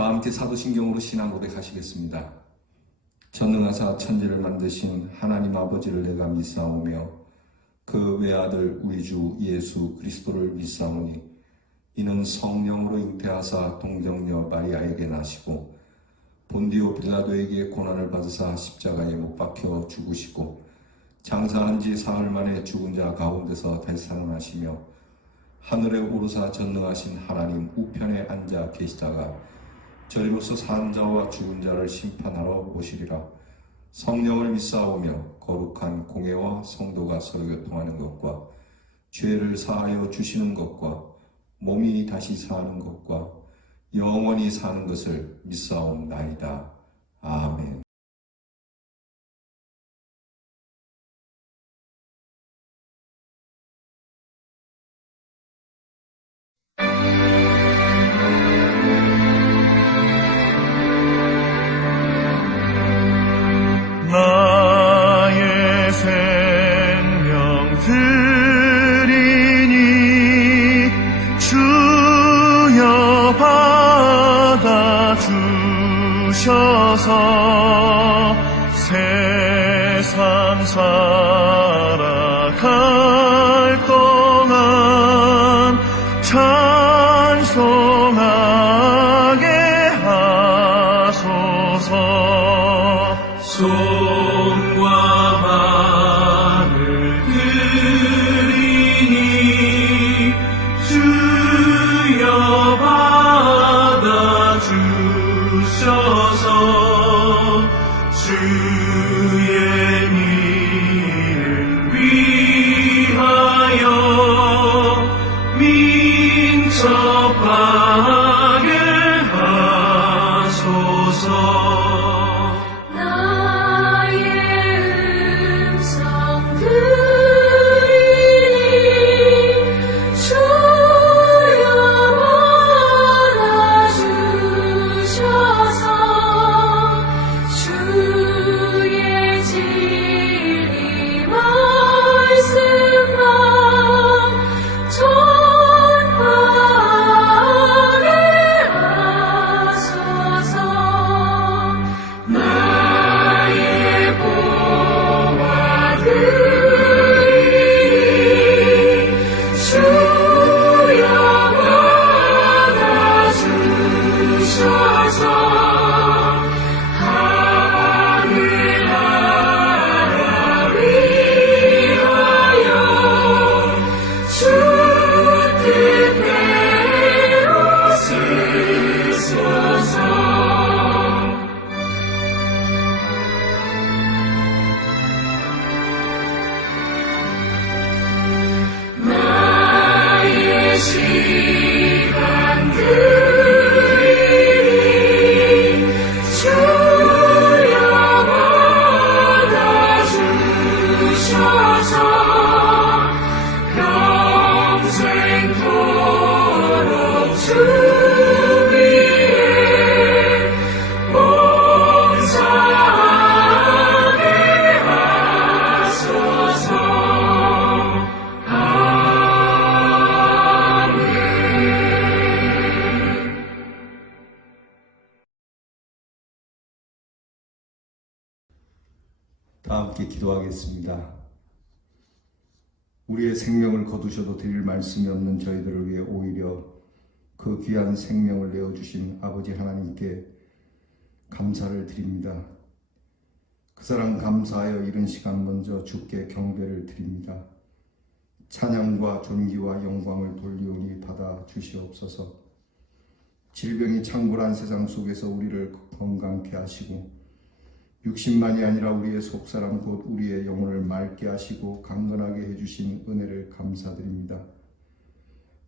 다 함께 사도신경으로 신앙 고백하시겠습니다. 전능하사 천지를 만드신 하나님 아버지를 내가 믿사오며 그 외아들 우리 주 예수 그리스도를 믿사오니 이는 성령으로 잉태하사 동정녀 마리아에게 나시고 본디오 빌라도에게 고난을 받으사 십자가에 못 박혀 죽으시고 장사한 지 사흘 만에 죽은 자 가운데서 되살아나시며 하늘에 오르사 전능하신 하나님 우편에 앉아 계시다가 저리로서 산 자와 죽은 자를 심판하러 오시리라. 성령을 믿사오며 거룩한 공회와 성도가 서로 교통하는 것과 죄를 사하여 주시는 것과 몸이 다시 사는 것과 영원히 사는 것을 믿사옵나이다. 아멘. 나의 생명 드리니 주여 받아주셔서 세상 살아갈 동안 찬송 시간들이 주여 받아주셔서 평생토록 주 위에 봉사하게 하소서. 다 함께 기도하겠습니다. 우리의 생명을 거두셔도 드릴 말씀이 없는 저희들을 위해 오히려 그 귀한 생명을 내어주신 아버지 하나님께 감사를 드립니다. 그 사랑 감사하여 이른 시간 먼저 주께 경배를 드립니다. 찬양과 존귀와 영광을 돌리오니 받아 주시옵소서. 질병이 창궐한 세상 속에서 우리를 건강케 하시고 육신만이 아니라 우리의 속사람 곧 우리의 영혼을 맑게 하시고 강건하게 해주신 은혜를 감사드립니다.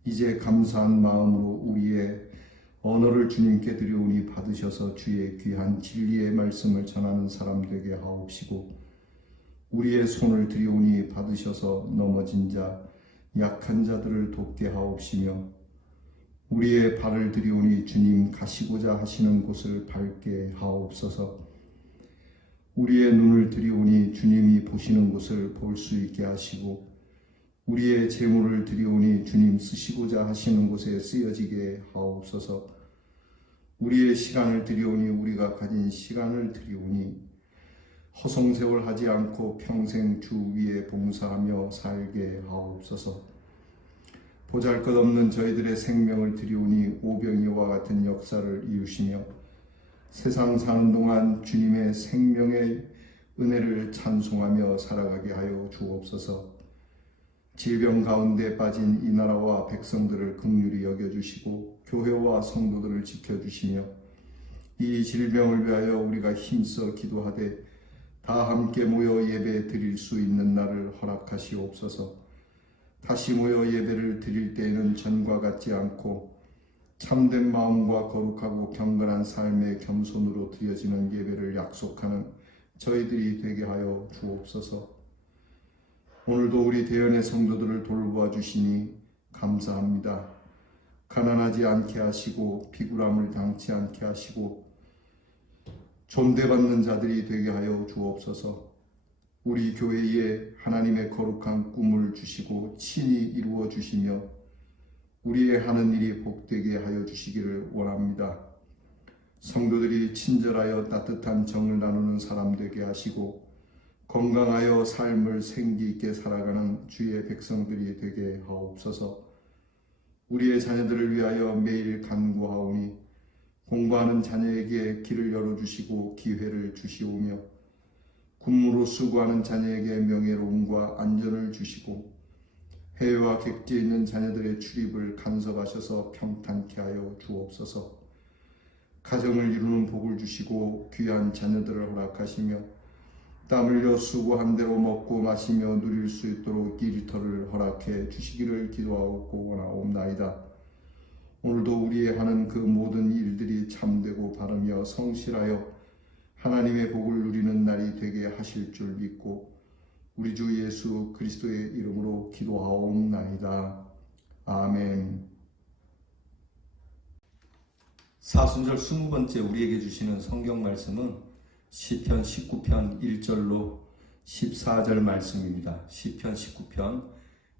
이제 감사한 마음으로 우리의 언어를 주님께 드리오니 받으셔서 주의 귀한 진리의 말씀을 전하는 사람 되게 하옵시고, 우리의 손을 드리오니 받으셔서 넘어진 자 약한 자들을 돕게 하옵시며, 우리의 발을 드리오니 주님 가시고자 하시는 곳을 밟게 하옵소서. 우리의 눈을 드리오니 주님이 보시는 곳을 볼 수 있게 하시고, 우리의 재물을 드리오니 주님 쓰시고자 하시는 곳에 쓰여지게 하옵소서. 우리의 시간을 드리오니 우리가 가진 시간을 드리오니 허송세월하지 않고 평생 주 위에 봉사하며 살게 하옵소서. 보잘것없는 저희들의 생명을 드리오니 오병이와 같은 역사를 이루시며 세상 사는 동안 주님의 생명의 은혜를 찬송하며 살아가게 하여 주옵소서. 질병 가운데 빠진 이 나라와 백성들을 긍휼히 여겨주시고 교회와 성도들을 지켜주시며, 이 질병을 위하여 우리가 힘써 기도하되 다 함께 모여 예배 드릴 수 있는 날을 허락하시옵소서. 다시 모여 예배를 드릴 때에는 전과 같지 않고 참된 마음과 거룩하고 경건한 삶의 겸손으로 드려지는 예배를 약속하는 저희들이 되게 하여 주옵소서. 오늘도 우리 대연의 성도들을 돌보아 주시니 감사합니다. 가난하지 않게 하시고 비굴함을 당치 않게 하시고 존대받는 자들이 되게 하여 주옵소서. 우리 교회에 하나님의 거룩한 꿈을 주시고 친히 이루어 주시며 우리의 하는 일이 복되게 하여 주시기를 원합니다. 성도들이 친절하여 따뜻한 정을 나누는 사람 되게 하시고 건강하여 삶을 생기 있게 살아가는 주의 백성들이 되게 하옵소서. 우리의 자녀들을 위하여 매일 간구하오니 공부하는 자녀에게 길을 열어주시고 기회를 주시오며, 군무로 수고하는 자녀에게 명예로움과 안전을 주시고 해외와 객지에 있는 자녀들의 출입을 간섭하셔서 평탄케 하여 주옵소서. 가정을 이루는 복을 주시고 귀한 자녀들을 허락하시며 땀 흘려 수고한 대로 먹고 마시며 누릴 수 있도록 일터를 허락해 주시기를 기도하고 원하옵나이다. 오늘도 우리의 하는 그 모든 일들이 참되고 바르며 성실하여 하나님의 복을 누리는 날이 되게 하실 줄 믿고 우리 주 예수 그리스도의 이름으로 기도하옵나이다. 아멘. 사순절 20번째 우리에게 주시는 성경 말씀은 시편 19편 1절로 14절 말씀입니다. 시편 19편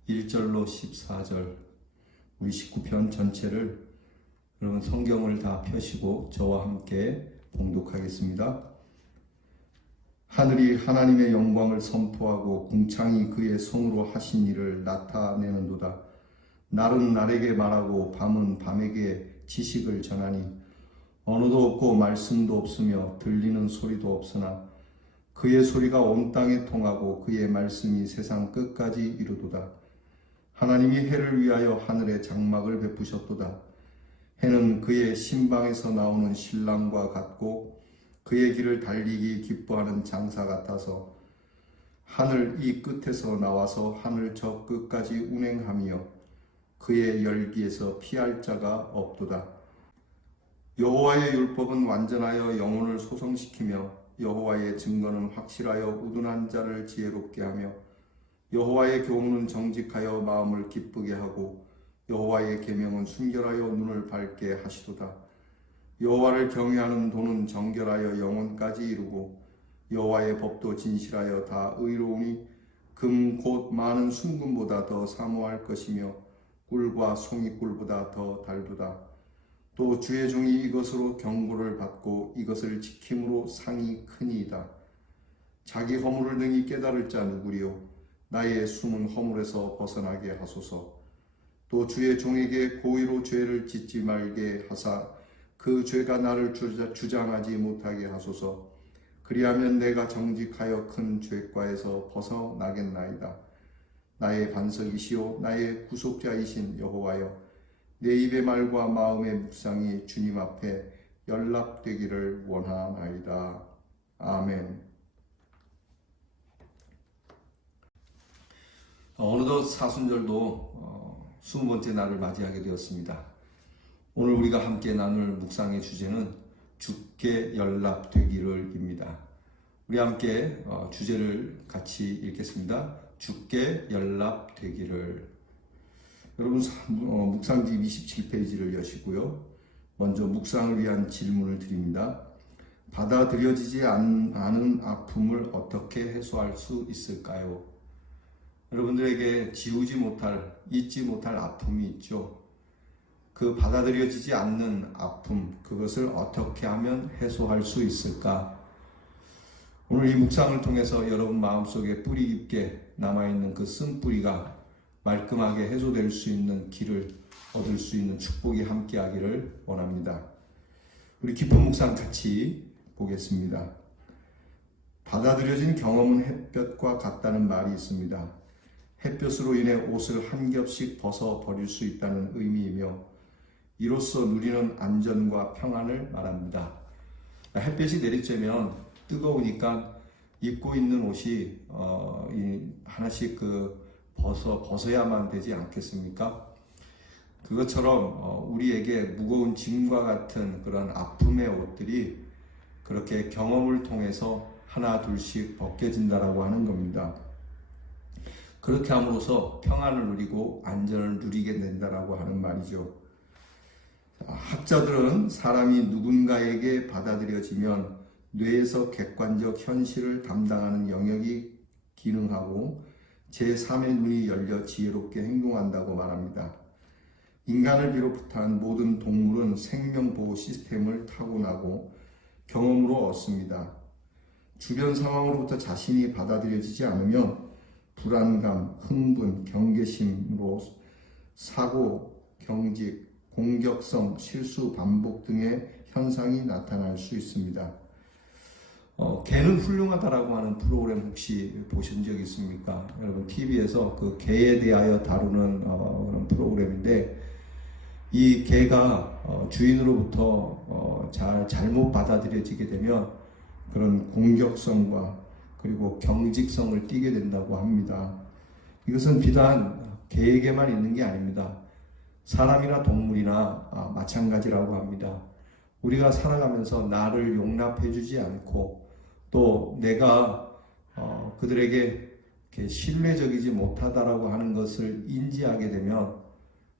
1절로 14절. 우리 19편 전체를 여러분 성경을 다 펴시고 저와 함께 봉독하겠습니다. 하늘이 하나님의 영광을 선포하고 궁창이 그의 손으로 하신 일을 나타내는도다. 날은 날에게 말하고 밤은 밤에게 지식을 전하니 언어도 없고 말씀도 없으며 들리는 소리도 없으나 그의 소리가 온 땅에 통하고 그의 말씀이 세상 끝까지 이르도다. 하나님이 해를 위하여 하늘에 장막을 베푸셨도다. 해는 그의 신방에서 나오는 신랑과 같고 그의 길을 달리기 기뻐하는 장사 같아서 하늘 이 끝에서 나와서 하늘 저 끝까지 운행하며 그의 열기에서 피할 자가 없도다. 여호와의 율법은 완전하여 영혼을 소성시키며 여호와의 증거는 확실하여 우둔한 자를 지혜롭게 하며 여호와의 교훈은 정직하여 마음을 기쁘게 하고 여호와의 계명은 순결하여 눈을 밝게 하시도다. 여호와를 경외하는 도는 정결하여 영혼까지 이루고 여호와의 법도 진실하여 다 의로우니 금 곧 많은 순금보다 더 사모할 것이며 꿀과 송이꿀보다 더 달도다. 또 주의 종이 이것으로 경고를 받고 이것을 지킴으로 상이 크니이다. 자기 허물을 능히 깨달을 자 누구리요? 나의 숨은 허물에서 벗어나게 하소서. 또 주의 종에게 고의로 죄를 짓지 말게 하사 그 죄가 나를 주장하지 못하게 하소서. 그리하면 내가 정직하여 큰 죄과에서 벗어나겠나이다. 나의 반석이시오 나의 구속자이신 여호와여, 내 입의 말과 마음의 묵상이 주님 앞에 연락되기를 원하나이다. 아멘. 어느덧 사순절도 20번째 날을 맞이하게 되었습니다. 오늘 우리가 함께 나눌 묵상의 주제는 주께 연락되기를입니다. 우리 함께 주제를 같이 읽겠습니다. 주께 연락되기를. 여러분 묵상집 27페이지를 여시고요. 먼저 묵상을 위한 질문을 드립니다. 받아들여지지 않은 아픔을 어떻게 해소할 수 있을까요? 여러분들에게 지우지 못할, 잊지 못할 아픔이 있죠. 그 받아들여지지 않는 아픔, 그것을 어떻게 하면 해소할 수 있을까? 오늘 이 묵상을 통해서 여러분 마음속에 뿌리 깊게 남아있는 그 쓴뿌리가 말끔하게 해소될 수 있는 길을 얻을 수 있는 축복이 함께하기를 원합니다. 우리 깊은 묵상 같이 보겠습니다. 받아들여진 경험은 햇볕과 같다는 말이 있습니다. 햇볕으로 인해 옷을 한 겹씩 벗어버릴 수 있다는 의미이며 이로써 누리는 안전과 평안을 말합니다. 햇볕이 내리쬐면 뜨거우니까 입고 있는 옷이 하나씩 벗어야만 되지 않겠습니까? 그것처럼 우리에게 무거운 짐과 같은 그런 아픔의 옷들이 그렇게 경험을 통해서 하나 둘씩 벗겨진다라고 하는 겁니다. 그렇게 함으로써 평안을 누리고 안전을 누리게 된다라고 하는 말이죠. 학자들은 사람이 누군가에게 받아들여지면 뇌에서 객관적 현실을 담당하는 영역이 기능하고 제3의 눈이 열려 지혜롭게 행동한다고 말합니다. 인간을 비롯한 모든 동물은 생명보호 시스템을 타고나고 경험으로 얻습니다. 주변 상황으로부터 자신이 받아들여지지 않으면 불안감, 흥분, 경계심으로 사고, 경직, 공격성, 실수, 반복 등의 현상이 나타날 수 있습니다. 개는 훌륭하다라고 하는 프로그램 혹시 보신 적 있습니까? 여러분 TV에서 그 개에 대하여 다루는 그런 프로그램인데 이 개가 주인으로부터 잘못 받아들여지게 되면 그런 공격성과 그리고 경직성을 띠게 된다고 합니다. 이것은 비단 개에게만 있는 게 아닙니다. 사람이나 동물이나 마찬가지라고 합니다. 우리가 살아가면서 나를 용납해주지 않고 또 내가 그들에게 신뢰적이지 못하다라고 하는 것을 인지하게 되면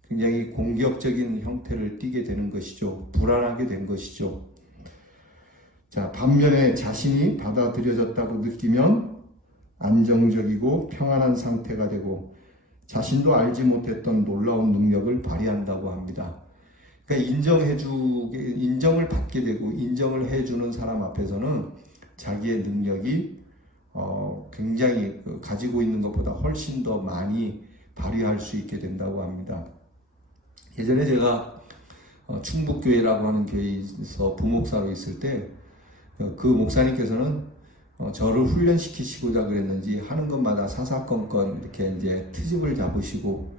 굉장히 공격적인 형태를 띠게 되는 것이죠. 불안하게 된 것이죠. 자, 반면에 자신이 받아들여졌다고 느끼면 안정적이고 평안한 상태가 되고 자신도 알지 못했던 놀라운 능력을 발휘한다고 합니다. 그러니까 인정을 받게 되고 인정을 해주는 사람 앞에서는 자기의 능력이 굉장히 가지고 있는 것보다 훨씬 더 많이 발휘할 수 있게 된다고 합니다. 예전에 제가 충북교회라고 하는 교회에서 부목사로 있을 때 그 목사님께서는 저를 훈련시키시고자 그랬는지 하는 것마다 사사건건 이렇게 이제 트집을 잡으시고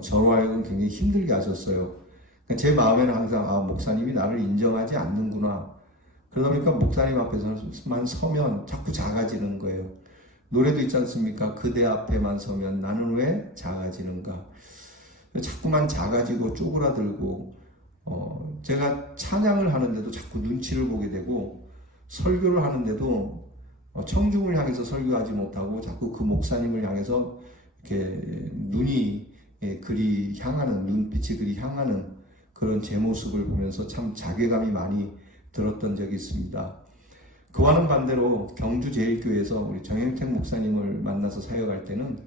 저로 하여금 굉장히 힘들게 하셨어요. 제 마음에는 항상 목사님이 나를 인정하지 않는구나. 그러다 보니까 목사님 앞에서만 서면 자꾸 작아지는 거예요. 노래도 있지 않습니까? 그대 앞에만 서면 나는 왜 작아지는가. 자꾸만 작아지고 쪼그라들고 제가 찬양을 하는데도 자꾸 눈치를 보게 되고 설교를 하는데도 청중을 향해서 설교하지 못하고 자꾸 그 목사님을 향해서 이렇게 눈이 그리 향하는 눈빛이 그리 향하는 그런 제 모습을 보면서 참 자괴감이 많이 들었던 적이 있습니다. 그와는 반대로 경주제일교회에서 우리 정영택 목사님을 만나서 사역할 때는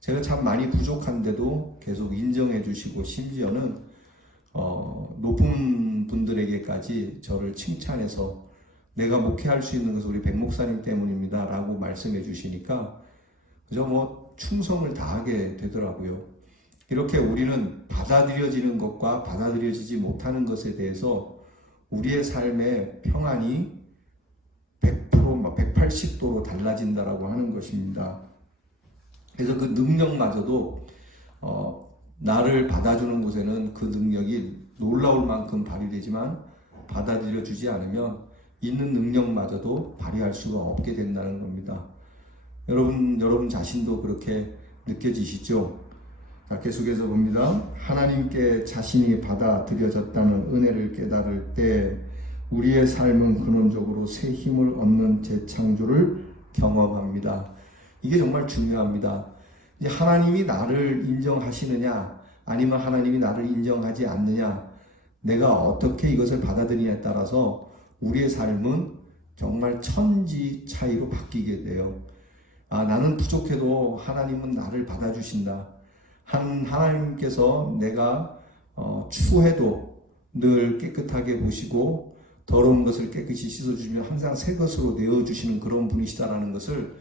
제가 참 많이 부족한데도 계속 인정해 주시고 심지어는 높은 분들에게까지 저를 칭찬해서 내가 목회할 수 있는 것은 우리 백 목사님 때문입니다 라고 말씀해 주시니까 그저 뭐 충성을 다하게 되더라고요. 이렇게 우리는 받아들여지는 것과 받아들여지지 못하는 것에 대해서 우리의 삶의 평안이 100%, 180도로 달라진다라고 하는 것입니다. 그래서 그 능력마저도 나를 받아주는 곳에는 그 능력이 놀라울 만큼 발휘되지만 받아들여주지 않으면 있는 능력마저도 발휘할 수가 없게 된다는 겁니다. 여러분 자신도 그렇게 느껴지시죠? 자, 계속해서 봅니다. 하나님께 자신이 받아들여졌다는 은혜를 깨달을 때 우리의 삶은 근원적으로 새 힘을 얻는 재창조를 경험합니다. 이게 정말 중요합니다. 이제 하나님이 나를 인정하시느냐 아니면 하나님이 나를 인정하지 않느냐 내가 어떻게 이것을 받아들이냐에 따라서 우리의 삶은 정말 천지 차이로 바뀌게 돼요. 나는 부족해도 하나님은 나를 받아주신다. 하나님께서 내가 추해도 늘 깨끗하게 보시고 더러운 것을 깨끗이 씻어주시며 항상 새 것으로 내어주시는 그런 분이시다라는 것을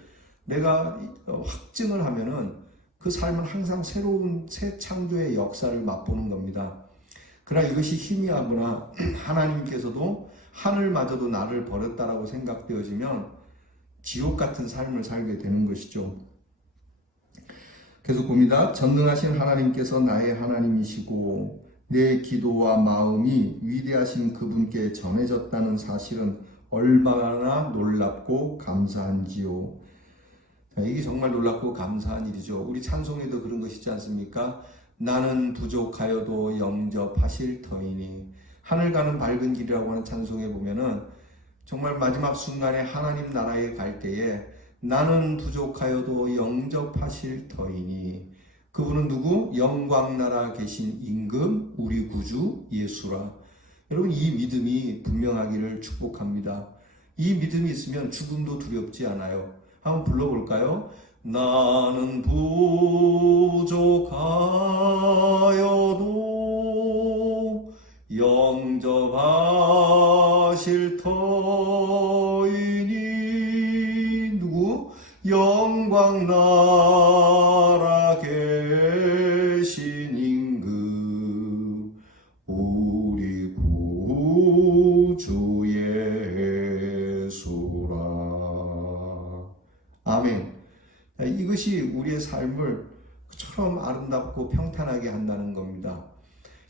내가 확증을 하면은 그 삶은 항상 새로운 새 창조의 역사를 맛보는 겁니다. 그러나 이것이 희미하거나 하나님께서도 하늘마저도 나를 버렸다라고 생각되어지면 지옥 같은 삶을 살게 되는 것이죠. 계속 봅니다. 전능하신 하나님께서 나의 하나님이시고 내 기도와 마음이 위대하신 그분께 전해졌다는 사실은 얼마나 놀랍고 감사한지요. 이게 정말 놀랍고 감사한 일이죠. 우리 찬송에도 그런 것이지 않습니까? 나는 부족하여도 영접하실 터이니. 하늘 가는 밝은 길이라고 하는 찬송에 보면은 정말 마지막 순간에 하나님 나라에 갈 때에 나는 부족하여도 영접하실 터이니. 그분은 누구? 영광나라 계신 임금 우리 구주 예수라. 여러분 이 믿음이 분명하기를 축복합니다. 이 믿음이 있으면 죽음도 두렵지 않아요. 한번 불러볼까요? 나는 부족하여도 영접하실 터이니. 누구? 영광나라 계신 임금 우리 구주 예수라. 아멘. 이것이 우리의 삶을 처럼 아름답고 평탄하게 한다는 겁니다.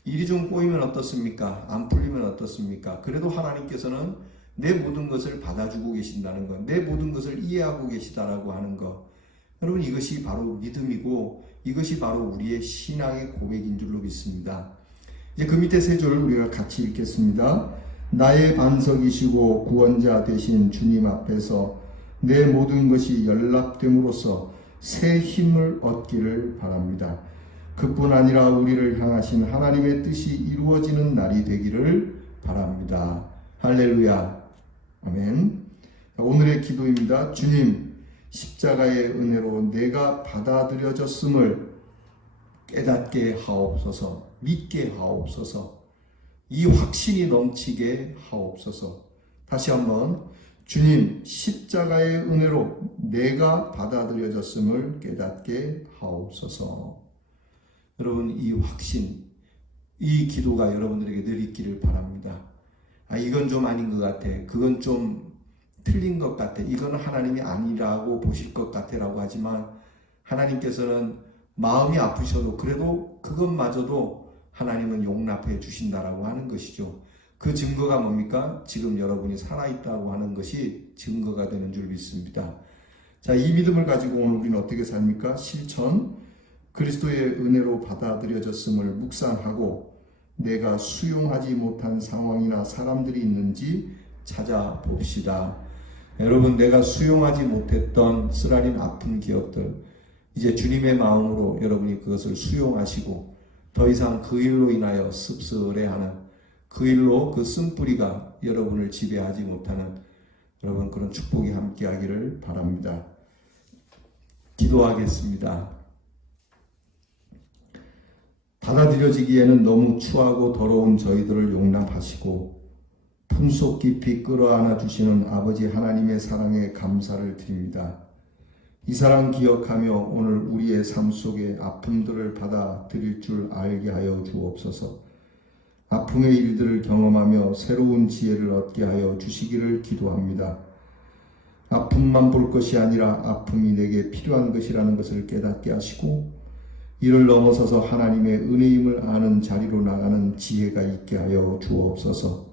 일이 좀 꼬이면 어떻습니까? 안 풀리면 어떻습니까? 그래도 하나님께서는 내 모든 것을 받아주고 계신다는 것, 내 모든 것을 이해하고 계시다라고 하는 것. 여러분 이것이 바로 믿음이고 이것이 바로 우리의 신앙의 고백인 줄로 믿습니다. 이제 그 밑에 세 줄 우리가 같이 읽겠습니다. 나의 반석이시고 구원자 되신 주님 앞에서 내 모든 것이 연락됨으로써 새 힘을 얻기를 바랍니다. 그뿐 아니라 우리를 향하신 하나님의 뜻이 이루어지는 날이 되기를 바랍니다. 할렐루야. 아멘. 오늘의 기도입니다. 주님, 십자가의 은혜로 내가 받아들여졌음을 깨닫게 하옵소서. 믿게 하옵소서. 이 확신이 넘치게 하옵소서. 다시 한번 주님, 십자가의 은혜로 내가 받아들여졌음을 깨닫게 하옵소서. 여러분 이 확신, 이 기도가 여러분들에게 늘 있기를 바랍니다. 이건 좀 아닌 것 같아. 그건 좀 틀린 것 같아. 이거는 하나님이 아니라고 보실 것 같아 라고 하지만 하나님께서는 마음이 아프셔도 그래도 그것마저도 하나님은 용납해 주신다라고 하는 것이죠. 그 증거가 뭡니까? 지금 여러분이 살아있다고 하는 것이 증거가 되는 줄 믿습니다. 자, 이 믿음을 가지고 오늘 우리는 어떻게 삽니까? 실천. 그리스도의 은혜로 받아들여졌음을 묵상하고 내가 수용하지 못한 상황이나 사람들이 있는지 찾아봅시다. 여러분, 내가 수용하지 못했던 쓰라린 아픈 기억들, 이제 주님의 마음으로 여러분이 그것을 수용하시고 더 이상 그 일로 인하여 씁쓸해하는, 그 일로 그 쓴뿌리가 여러분을 지배하지 못하는 여러분 그런 축복이 함께하기를 바랍니다. 기도하겠습니다. 받아들여지기에는 너무 추하고 더러운 저희들을 용납하시고 품속 깊이 끌어안아 주시는 아버지 하나님의 사랑에 감사를 드립니다. 이 사랑 기억하며 오늘 우리의 삶 속에 아픔들을 받아들일 줄 알게 하여 주옵소서. 아픔의 일들을 경험하며 새로운 지혜를 얻게 하여 주시기를 기도합니다. 아픔만 볼 것이 아니라 아픔이 내게 필요한 것이라는 것을 깨닫게 하시고 이를 넘어서서 하나님의 은혜임을 아는 자리로 나가는 지혜가 있게 하여 주옵소서.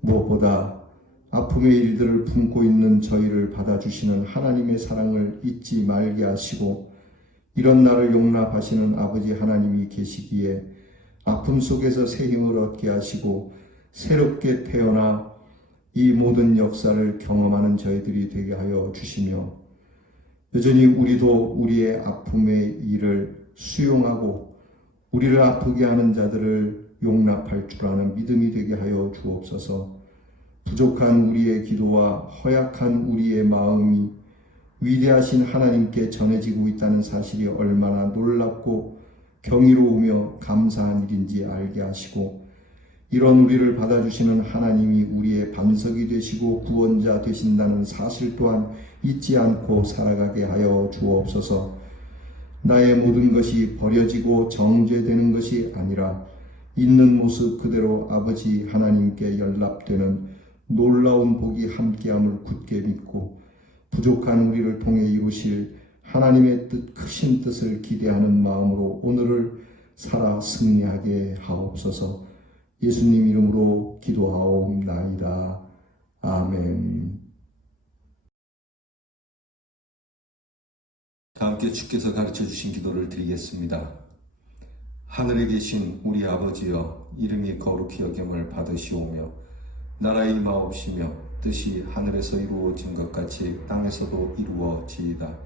무엇보다 아픔의 일들을 품고 있는 저희를 받아주시는 하나님의 사랑을 잊지 말게 하시고 이런 나를 용납하시는 아버지 하나님이 계시기에 아픔 속에서 새 힘을 얻게 하시고 새롭게 태어나 이 모든 역사를 경험하는 저희들이 되게 하여 주시며 여전히 우리도 우리의 아픔의 일을 수용하고 우리를 아프게 하는 자들을 용납할 줄 아는 믿음이 되게 하여 주옵소서. 부족한 우리의 기도와 허약한 우리의 마음이 위대하신 하나님께 전해지고 있다는 사실이 얼마나 놀랍고 경이로우며 감사한 일인지 알게 하시고 이런 우리를 받아주시는 하나님이 우리의 반석이 되시고 구원자 되신다는 사실 또한 잊지 않고 살아가게 하여 주옵소서. 나의 모든 것이 버려지고 정죄되는 것이 아니라 있는 모습 그대로 아버지 하나님께 연락되는 놀라운 복이 함께함을 굳게 믿고 부족한 우리를 통해 이루실 하나님의 뜻, 크신 뜻을 기대하는 마음으로 오늘을 살아 승리하게 하옵소서. 예수님 이름으로 기도하옵나이다. 아멘. 다 함께 주께서 가르쳐 주신 기도를 드리겠습니다. 하늘에 계신 우리 아버지여, 이름이 거룩히 여김을 받으시오며 나라에 임하옵시며 뜻이 하늘에서 이루어진 것 같이 땅에서도 이루어지이다.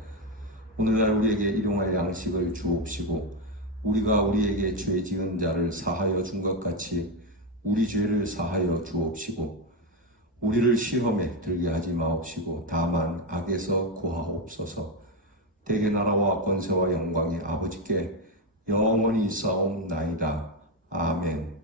오늘날 우리에게 일용할 양식을 주옵시고 우리가 우리에게 죄 지은 자를 사하여 준 것 같이 우리 죄를 사하여 주옵시고 우리를 시험에 들게 하지 마옵시고 다만 악에서 구하옵소서. 대개 나라와 권세와 영광이 아버지께 영원히 있사옵나이다. 아멘.